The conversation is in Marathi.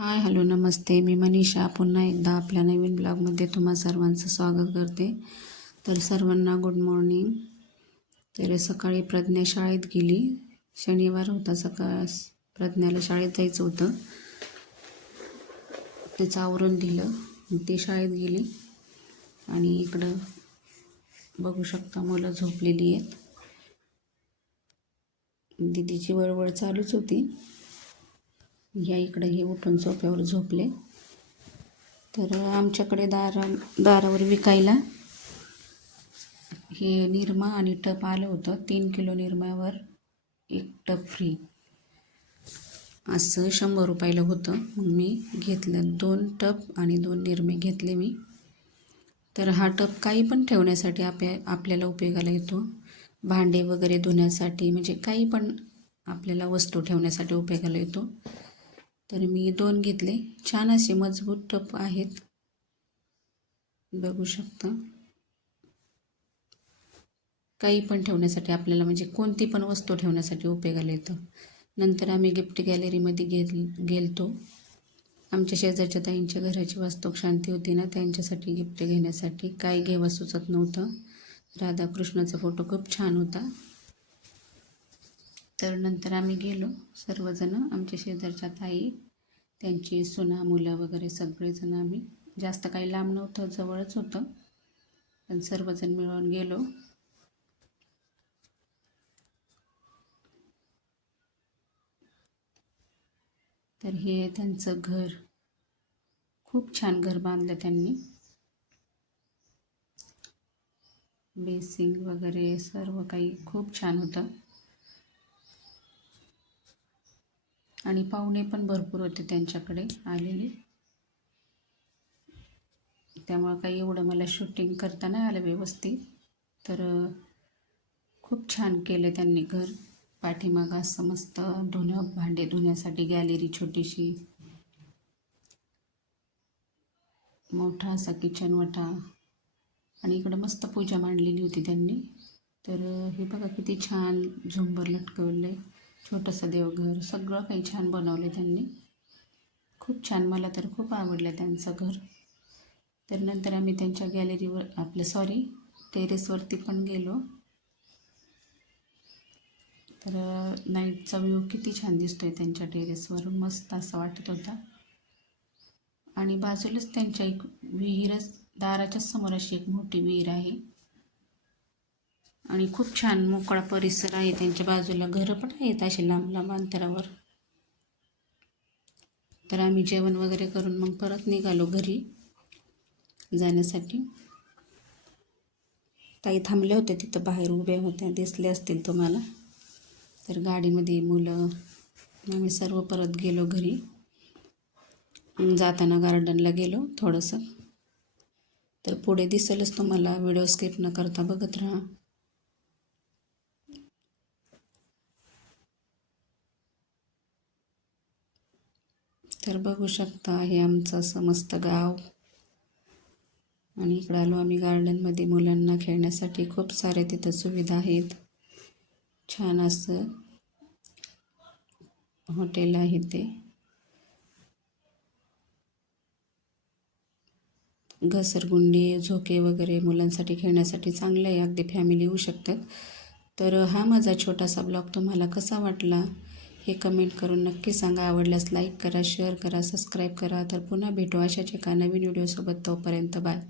हाय हॅलो नमस्ते. मी मनीषा. पुन्हा एकदा आपल्या नवीन ब्लॉगमध्ये तुम्हा सर्वांचं स्वागत करते. तर सर्वांना गुड मॉर्निंग. तर सकाळी प्रज्ञा शाळेत गेली. शनिवार होता सकाळ. प्रज्ञाला शाळेत जायचं होतं. त्याचं आवरून दिलं. ती शाळेत गेली. आणि इकडं बघू शकता मुलं झोपलेली आहेत. दिदीची वळवळ चालूच होती. या इकडे हे उठून सोफ्यावर झोपले. तर आमच्याकडे दारा दारावर विकायला हे निरमा आणि टप आलं होतं. तीन किलो निरमावर एक टप फ्री असं शंभर रुपयाला होतं. मग मी घेतलं दोन टप आणि दोन निरमे घेतले मी. तर हा टप काही पण ठेवण्यासाठी आपल्या आपल्याला उपयोगाला येतो. भांडे वगैरे धुण्यासाठी म्हणजे काही पण आपल्याला वस्तू ठेवण्यासाठी उपयोगाला येतो. तर मी दोन घेतले. छान असे मजबूत टप आहेत. बघू शकता. काही पण ठेवण्यासाठी आपल्याला म्हणजे कोणती पण वस्तू ठेवण्यासाठी उपयोगाला येतं. नंतर आम्ही गिफ्ट गॅलरीमध्ये गेल गेलतो. आमच्या शेजारच्या ताईंच्या घराची वास्तूक शांती होती ना त्यांच्यासाठी गिफ्ट घेण्यासाठी. काय घ्यावं सुचत नव्हतं. राधाकृष्णाचा फोटो खूप छान होता. तर नंतर आम्ही गेलो. सर्वजण आमच्या शेजारच्या ताई त्यांची सुना मुलं वगैरे सगळेजण आम्ही. जास्त काही लांब नव्हतं जवळच होतं. पण सर्वजण मिळून गेलो. तर हे त्यांचं घर. खूप छान घर बांधलं त्यांनी. बेसिंग वगैरे सर्व काही खूप छान होतं. आणि पाहुणे पण भरपूर होते त्यांच्याकडे आलेले. त्यामुळं काही एवढं मला शूटिंग करता नाही आलं व्यवस्थित. तर खूप छान केलं त्यांनी घर. पाठीमागं असं मस्त धुणं भांडे धुण्यासाठी गॅलरी छोटीशी. मोठा असा किचन वटा. आणि इकडं मस्त पूजा मांडलेली होती त्यांनी. तर हे बघा किती छान झुंबर लटकवलं आहे छोटंसं देवघर सगळं काही छान बनवलं त्यांनी. खूप छान मला तर खूप आवडलं त्यांचं घर. तर नंतर आम्ही त्यांच्या गॅलरीवर आपलं सॉरी टेरेसवरती पण गेलो. तर नाईटचा व्ह्यू किती छान दिसतोय त्यांच्या टेरेसवरून मस्त असा वाटत होता. आणि बाजूलाच त्यांच्या एक विहीरच दाराच्या समोर अशी एक मोठी विहीर आहे. आणि खूप छान मोकळा परिसर आहे. त्यांच्या बाजूला घरं पण आहेत असे लांब लांब अंतरावर. तर आम्ही जेवण वगैरे करून मग परत निघालो घरी जाण्यासाठी. ताई थांबल्या होत्या तिथं बाहेर उभ्या होत्या दिसले असतील तुम्हाला. तर गाडीमध्ये मुलं आम्ही सर्व परत गेलो घरी. जाताना गार्डनला गेलो थोडंसं. तर पुढे दिसेलच तुम्हाला व्हिडिओ स्किप न करता बघत राहा. तर बघू शकता हे आमचं असं मस्त गाव. आणि इकडं आलो आम्ही गार्डनमध्ये मुलांना खेळण्यासाठी. खूप साऱ्या तिथं सुविधा आहेत. छान असं हॉटेल आहे ते. घसरगुंडी झोके वगैरे मुलांसाठी खेळण्यासाठी चांगलं आहे. अगदी फॅमिली येऊ शकतात. तर हा माझा छोटासा ब्लॉग तुम्हाला कसा वाटला? हे कमेंट करून नक्की सांगा. आवडल्यास लाईक करा शेअर करा सबस्क्राईब करा. तर पुन्हा भेटू अशाच एका नवीन व्हिडिओसोबत तोपर्यंत बाय